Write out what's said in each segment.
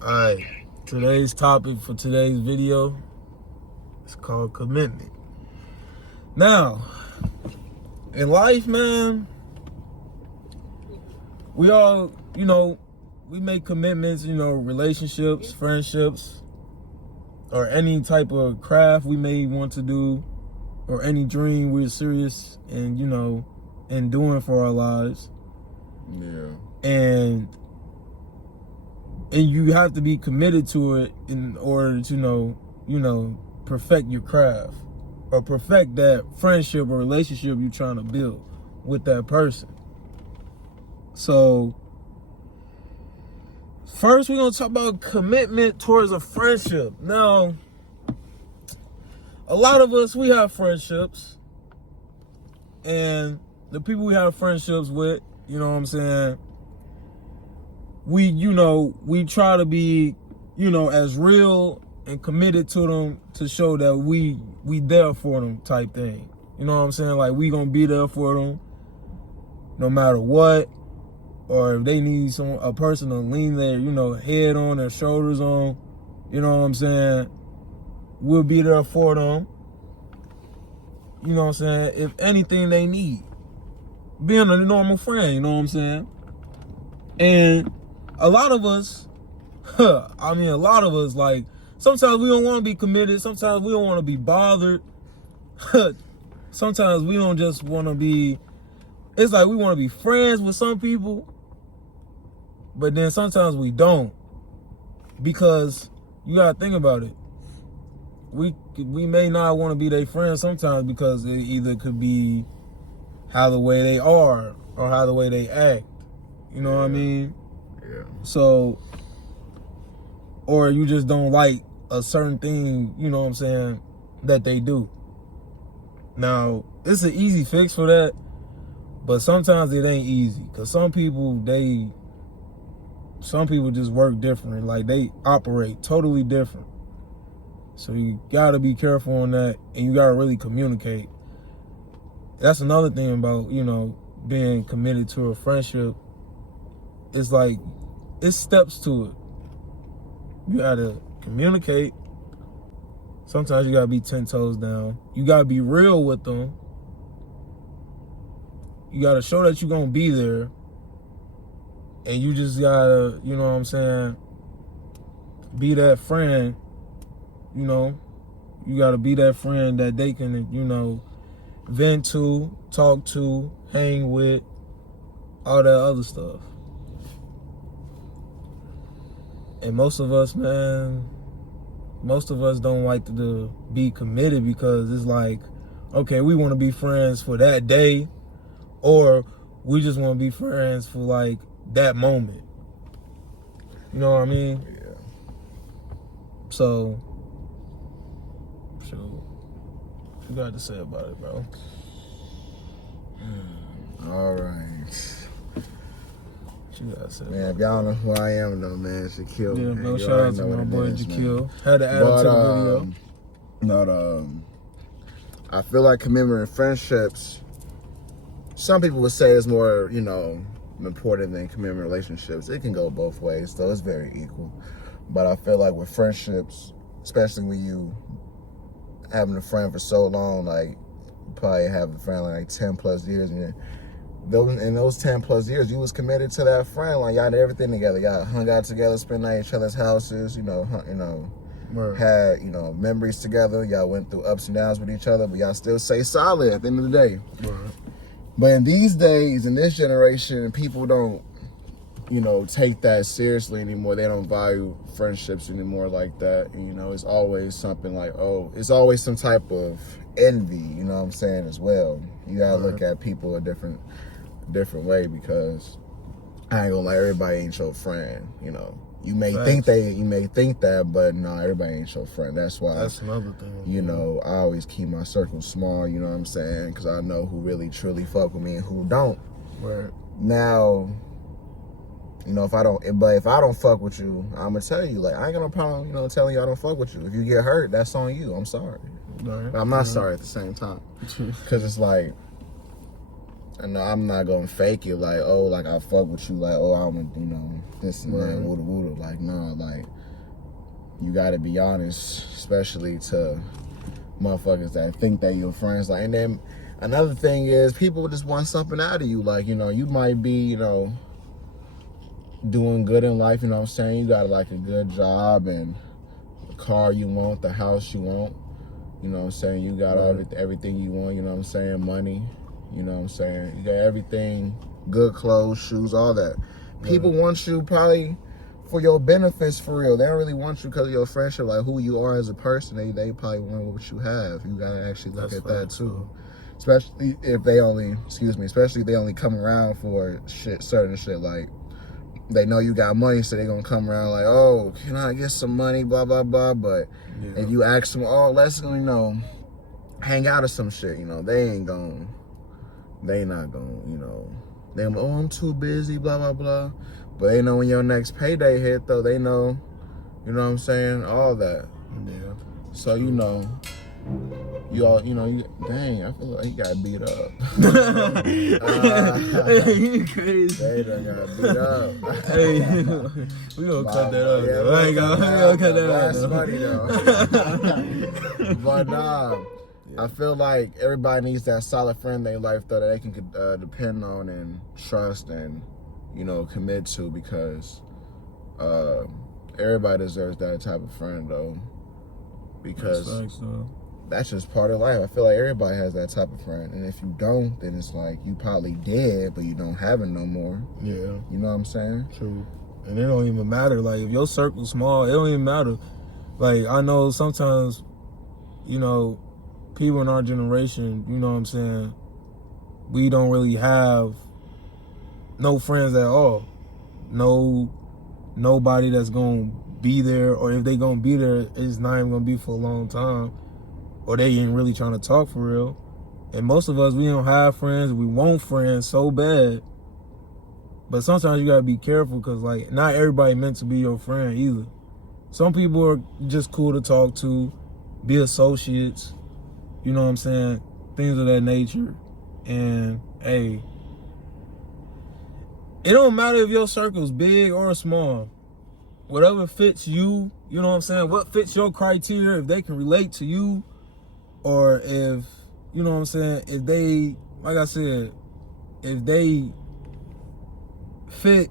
Alright, today's topic for today's video is called commitment. Now, in life, man, we all, we make commitments, relationships, friendships, or any type of craft we may want to do, or any dream we're serious and, in doing for our lives. Yeah. And you have to be committed to it in order to perfect your craft or perfect that friendship or relationship you're trying to build with that person. So first we're going to talk about commitment towards a friendship. Now, a lot of us, we have friendships, and the people we have friendships with, you know what I'm saying, we try to be, as real and committed to them to show that we there for them type thing. You know what I'm saying? Like, we gonna be there for them no matter what. Or if they need a person to lean their, head on, their shoulders on, you know what I'm saying, we'll be there for them. You know what I'm saying? If anything they need. Being a normal friend, you know what I'm saying? And a lot of us, like, sometimes we don't want to be committed. Sometimes we don't want to be bothered. Sometimes we don't just want to be, it's like we want to be friends with some people, but then sometimes we don't. Because you got to think about it. We may not want to be their friends sometimes because it either could be how the way they are or how the way they act. You know what I mean? Yeah. So, or you just don't like a certain thing, you know what I'm saying, that they do. Now, it's an easy fix for that, but sometimes it ain't easy. Because some people just work different. Like, they operate totally different. So you got to be careful on that, and you got to really communicate. That's another thing about, being committed to a friendship. It's like, it's steps to it. You got to communicate. Sometimes you got to be 10 toes down. You got to be real with them. You got to show that you're going to be there. And you just got to, you know what I'm saying, be that friend. You got to be that friend that they can, vent to, talk to, hang with, all that other stuff. And most of us don't like to be committed because it's like, okay, we want to be friends for that day, or we just want to be friends for like that moment. You know what I mean? Yeah. So, what you got to say about it, bro? All right. What you got to say? Man, if y'all know who I am, though, man, Shaquille. Yeah, bro. Man, Shout out to my boy Jaquil. Had to add him to the video. I feel like commitment and friendships, some people would say it's more, important than commitment relationships. It can go both ways, though. It's very equal. But I feel like with friendships, especially when you having a friend for so long, like, you probably have a friend like 10 plus years, and in those 10 plus years, you was committed to that friend. Like, y'all did everything together. Y'all hung out together, spent at each other's houses, Right. had, memories together. Y'all went through ups and downs with each other, but y'all still stay solid at the end of the day. Right. But in these days, in this generation, people don't, take that seriously anymore. They don't value friendships anymore like that. And, it's always something like, it's always some type of envy, you know what I'm saying, as well. You gotta look at people a different way, because I ain't gonna lie, everybody ain't your friend. You may think that, but no, everybody ain't your friend. That's why. That's another thing. I always keep my circle small. You know what I'm saying? Because I know who really truly fuck with me and who don't. Right. Now, if I don't fuck with you, I'm gonna tell you. Like, I ain't got no problem, telling you I don't fuck with you. If you get hurt, that's on you. I'm sorry. Right. But I'm not sorry at the same time, because it's like, And I'm not gonna fake it like, oh, like I fuck with you, like, oh, I'm, you know, this and that, woota woota. Like, no, like, you gotta be honest, especially to motherfuckers that think that you're friends. Like, and then another thing is people just want something out of you. Like, you know, you might be, you know, doing good in life, you know what I'm saying? You got like a good job and the car you want, the house you want, you know what I'm saying? You got everything you want, you know what I'm saying? Money, you know what I'm saying? You got everything, good clothes, shoes, all that. People want you probably for your benefits, for real. They don't really want you because of your friendship, like who you are as a person. They probably want what you have. You gotta actually look at that too. Especially if they only, especially if they only come around for certain shit, like they know you got money, so they gonna come around like, oh, can I get some money, blah, blah, blah. But if you ask them, oh, let's, you know, hang out or some shit, you know, they not gonna, you know, oh, I'm too busy, blah, blah, blah. But they know when your next payday hit, though, they know, you know what I'm saying, all that. Yeah. So, you know, dang, I feel like he got beat up. You crazy. They done got beat up. Hey, we gonna cut that up. Yeah, I ain't gonna cut that up. That's funny, though. But, I feel like everybody needs that solid friend in their life, though, that they can depend on and trust and, you know, commit to, because everybody deserves that type of friend, though. Because that's just part of life. I feel like everybody has that type of friend. And if you don't, then it's like you probably dead, but you don't have it no more. Yeah. You know what I'm saying? True. And it don't even matter. Like, if your circle's small, it don't even matter. Like, I know sometimes, you know, people in our generation, you know what I'm saying, we don't really have no friends at all. Nobody that's gonna be there, or if they gonna be there, it's not even gonna be for a long time, or they ain't really trying to talk for real. And most of us, we don't have friends. We want friends so bad, but sometimes you gotta be careful, because like not everybody meant to be your friend either. Some people are just cool to talk to, be associates, you know what I'm saying, things of that nature. And hey, it don't matter if your circle's big or small. Whatever fits you, you know what I'm saying? What fits your criteria, if they can relate to you, or if, you know what I'm saying, if they, like I said, if they fit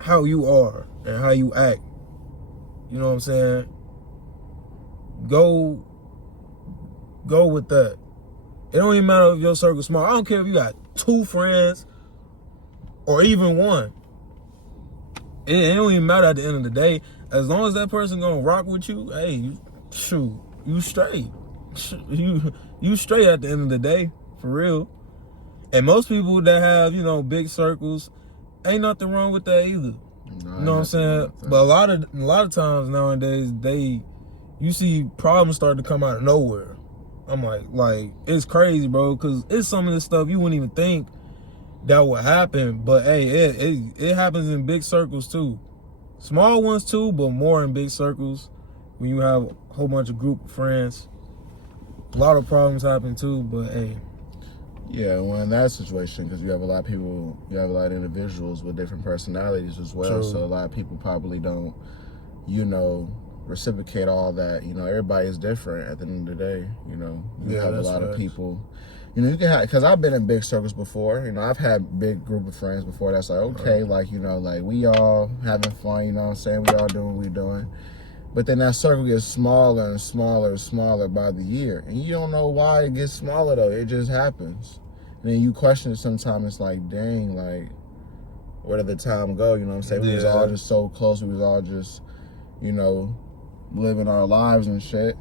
how you are and how you act, you know what I'm saying? Go with that. It don't even matter if your circle's small. I don't care if you got 2 friends or even 1. It don't even matter at the end of the day. As long as that person gonna rock with you, hey, you straight. You straight at the end of the day, for real. And most people that have, you know, big circles, ain't nothing wrong with that either. No, you know what I'm saying? But a lot of times nowadays, you see problems start to come out of nowhere. I'm like it's crazy, bro, because it's some of the stuff you wouldn't even think that would happen. But hey, it happens in big circles too. Small ones too, but more in big circles. When you have a whole bunch of group of friends, a lot of problems happen too, but hey. Yeah, well, in that situation, because you have a lot of people, you have a lot of individuals with different personalities as well. True. So a lot of people probably don't, you know, reciprocate all that. You know, everybody is different at the end of the day. You know, you have a lot of people. You know, you can have, because I've been in big circles before. You know, I've had big group of friends before. That's like, okay, like, you know, like we all having fun. You know what I'm saying? We all doing what we doing. But then that circle gets smaller and smaller and smaller by the year. And you don't know why it gets smaller, though. It just happens. And then you question it sometimes. It's like, dang, like, where did the time go? You know what I'm saying? We was all just so close. We was all just, you know, living our lives and shit.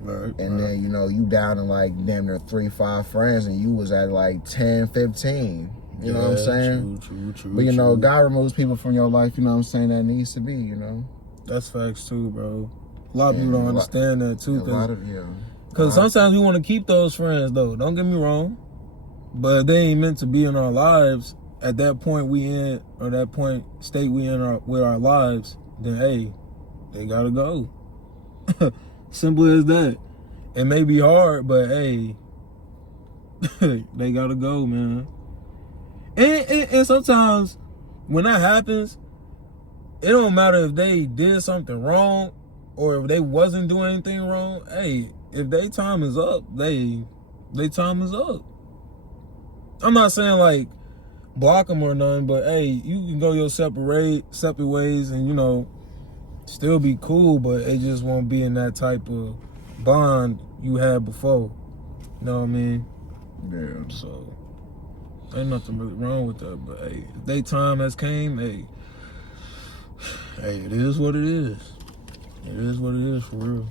Right. And then, you know, you down to like damn near 3-5 friends, and you was at like 10, 15. You know what I'm saying? True. But, you know, God removes people from your life, you know what I'm saying, that needs to be, you know? That's facts too, bro. A lot of people don't understand that too. Because sometimes we want to keep those friends, though. Don't get me wrong. But if they ain't meant to be in our lives at that point we in, or that point state we in with our lives, then hey, they gotta go. Simple as that. It may be hard, but hey, they gotta go, man. And sometimes when that happens, it don't matter if they did something wrong or if they wasn't doing anything wrong. Hey, if their time is up, they time is up. I'm not saying like block them or nothing, but hey, you can go your separate ways and, you know, still be cool, but it just won't be in that type of bond you had before. You know what I mean? Yeah. So ain't nothing really wrong with that, but hey, if they time has came, hey, it is what it is. It is what it is for real.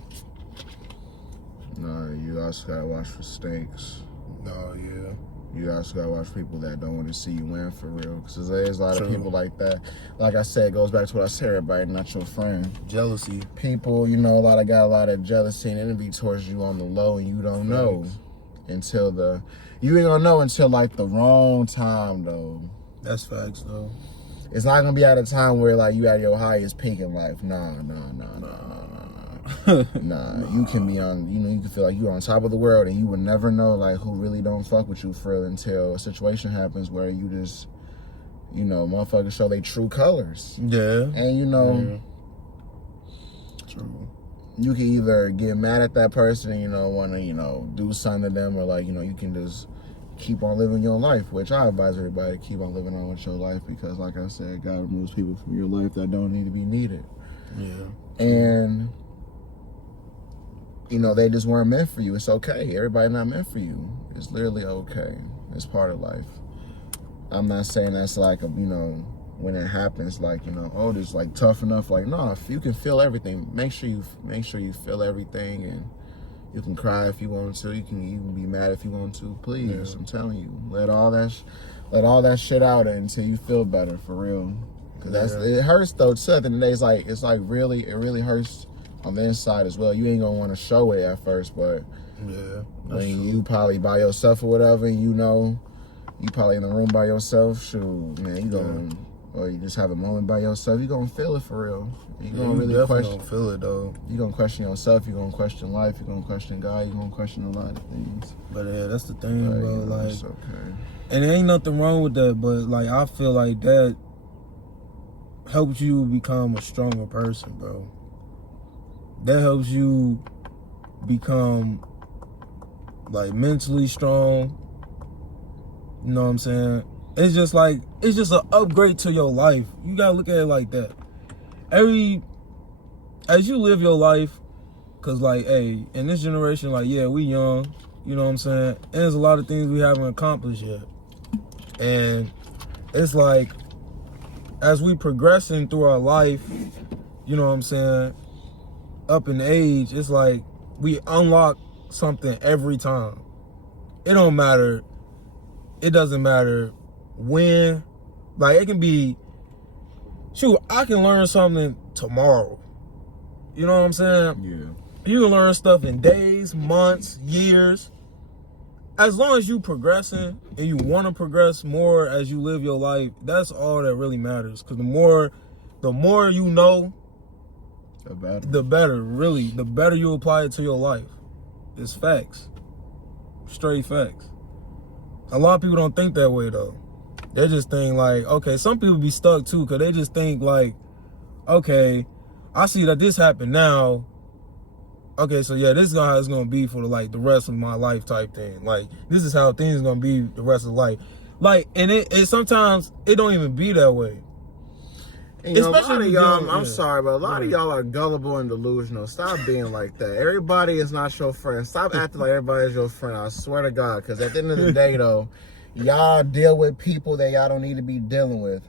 No, you also gotta watch for stakes. Oh yeah. You also gotta watch people that don't want to see you win for real. Because there's a lot True. of people like that. Like I said, it goes back to what I said, everybody not your friend. Jealousy. People, you know, got a lot of jealousy and envy towards you on the low, and you don't know until you ain't gonna know until like the wrong time though. That's facts though. It's not gonna be at a time where like you at your highest peak in life. Nah. You can be on, you know, you can feel like you're on top of the world and you would never know like who really don't fuck with you for real until a situation happens where you just, you know, motherfuckers show their true colors. Yeah. And you know, True. you can either get mad at that person and, you know, want to, you know, do something to them, or like, you know, you can just keep on living your life, which I advise everybody to keep on living on with your life, because like I said, God removes people from your life that don't need to be needed. Yeah. And you know, they just weren't meant for you. It's okay. Everybody not meant for you. It's literally okay. It's part of life. I'm not saying that's like a, you know, when it happens, like, you know, oh, this like tough enough. Like, no, if you can feel everything, make sure you feel everything, and you can cry if you want to. You can be mad if you want to. Please, yeah. I'm telling you, let all that shit out until you feel better for real. Cause it hurts though. Too. At the end of the day, it's like really, it really hurts on the inside as well. You ain't gonna want to show it at first, but when you probably by yourself or whatever, and you know, you probably in the room by yourself, shoot, man, you gonna, or you just have a moment by yourself, you gonna feel it for real. You gonna really question. Gonna feel it though. You gonna question yourself. You gonna question life. You gonna question God. You gonna question a lot of things. But yeah, that's the thing, bro. You know, like, it's okay. And there ain't nothing wrong with that, but like I feel like that helps you become a stronger person, bro. That helps you become like mentally strong. You know what I'm saying? It's just an upgrade to your life. You gotta look at it like that. As you live your life, cause like, hey, in this generation, like, yeah, we young, you know what I'm saying? And there's a lot of things we haven't accomplished yet. And it's like, as we progressing through our life, you know what I'm saying, up in age, it's like we unlock something every time. It don't matter. It doesn't matter when. Like, it can be, shoot, I can learn something tomorrow. You know what I'm saying? Yeah. You can learn stuff in days, months, years. As long as you progressing and you want to progress more as you live your life, that's all that really matters. Because the more you know, the better, really. The better you apply it to your life. It's facts. Straight facts. A lot of people don't think that way, though. They just think like, okay, some people be stuck, too, because they just think like, okay, I see that this happened now. Okay, so yeah, this is how it's going to be for the rest of my life type thing. Like, this is how things going to be the rest of life. Like, and it sometimes, it don't even be that way. And, you know, especially y'all, I'm sorry, but a lot of y'all are gullible and delusional. Stop being like that. Everybody is not your friend. Stop acting like everybody is your friend. I swear to God. Because at the end of the day, though, y'all deal with people that y'all don't need to be dealing with.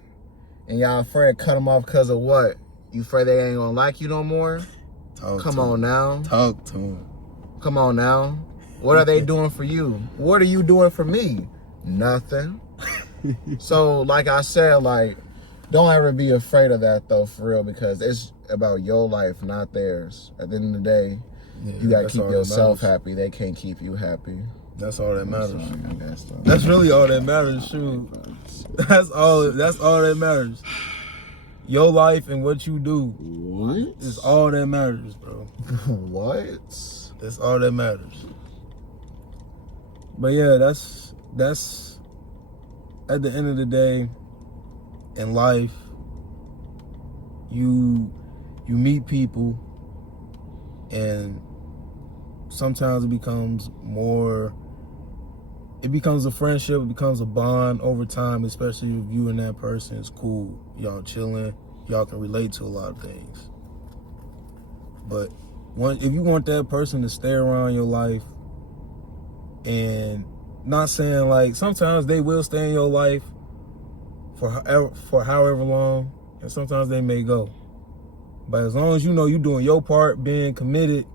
And y'all afraid to cut them off because of what? You afraid they ain't going to like you no more? Come on now. Talk to them. Come on now. What are they doing for you? What are you doing for me? Nothing. So, like I said, like, don't ever be afraid of that, though, for real, because it's about your life, not theirs. At the end of the day, you got to keep yourself happy. They can't keep you happy. That's all that matters. That's really all that matters, shoot. That's all that matters. Your life and what you do. What? Is all that matters, bro. What? That's all that matters. But yeah, that's at the end of the day, in life, you meet people, and sometimes it becomes a friendship, it becomes a bond over time, especially if you and that person is cool, y'all chilling, y'all can relate to a lot of things. But if you want that person to stay around your life, and not saying like sometimes they will stay in your life for however long, and sometimes they may go. But as long as you know you're doing your part, being committed,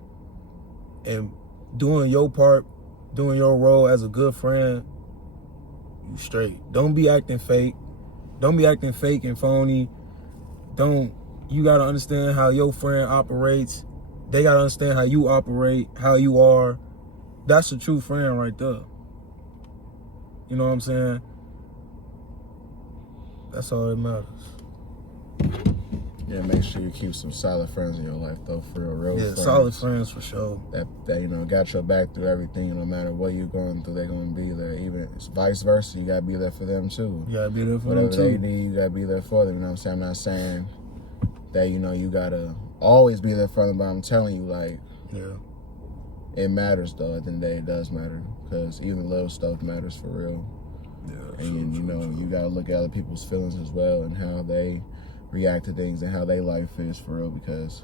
and doing your part, doing your role as a good friend, you straight. Don't be acting fake. Don't be acting fake and phony. You gotta understand how your friend operates. They gotta understand how you operate, how you are. That's a true friend right there. You know what I'm saying? That's all that matters. Yeah, make sure you keep some solid friends in your life, though, for real Yeah, friends. solid friends for sure. That got your back through everything. No matter what you're going through, they're gonna be there. Even it's vice versa, you gotta be there for them too. You gotta be there for Whatever them too. they need, you gotta be there for them. You know what I'm saying? I'm not saying that you gotta always be there for them, but I'm telling you, like, yeah, it matters though. At the end of the day, it does matter, because even little stuff matters for real. Yeah, And you gotta look at other people's feelings as well, and how they react to things, and how their life is for real. Because,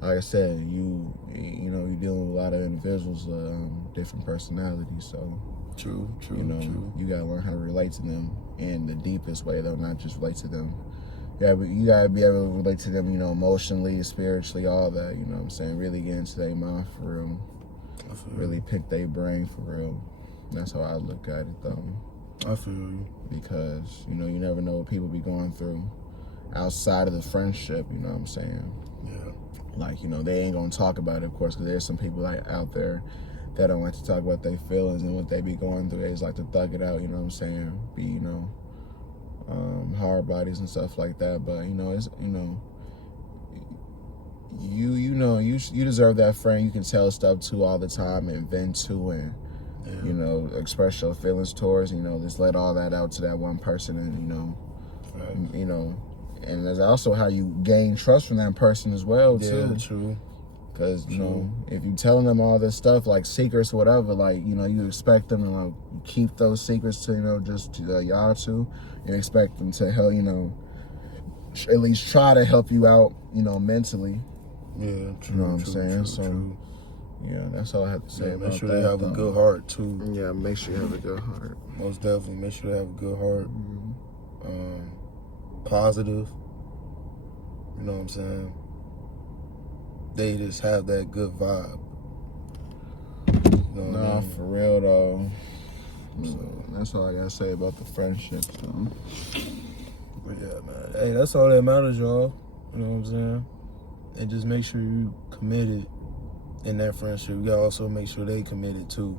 like I said, you're dealing with a lot of individuals, different personalities. So true. You gotta learn how to relate to them in the deepest way, though, not just relate to them. You gotta be able to relate to them, emotionally, spiritually, all that. You know what I'm saying? Really get into their mind for real. Really pick their brain for real. That's how I look at it, though. I feel you. Because you never know what people be going through outside of the friendship. You know what I'm saying? Yeah. Like, they ain't gonna talk about it, of course, because there's some people out there that don't like to talk about their feelings and what they be going through. They just like to thug it out. You know what I'm saying? Be hard bodies and stuff like that. But it's you deserve that friend you can tell stuff to all the time, and vent to, and express your feelings towards. Just let all that out to that one person, and and that's also how you gain trust from that person as well too. Yeah, true. Because if you telling them all this stuff, like secrets or whatever, like you expect them to like keep those secrets to just to y'all two. You expect them to help at least try to help you out mentally. Yeah, true. You know what I'm saying? True. Yeah, that's all I have to say about that. Make sure they have a good heart too. Yeah, make sure you have a good heart. Most definitely, make sure they have a good heart. Mm-hmm. Positive. You know what I'm saying? They just have that good vibe. You know what I mean? For real though. So that's all I gotta say about the friendship. So. But yeah, man. Hey, that's all that matters, y'all. You know what I'm saying? And just make sure you committed in that friendship. You gotta also make sure they committed too.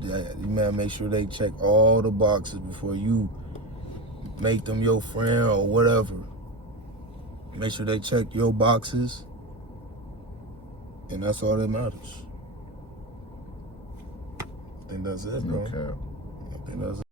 Yeah, you gotta make sure they check all the boxes before you make them your friend or whatever. Make sure they check your boxes, and that's all that matters. I think that's it, bro. Okay. I think that's it.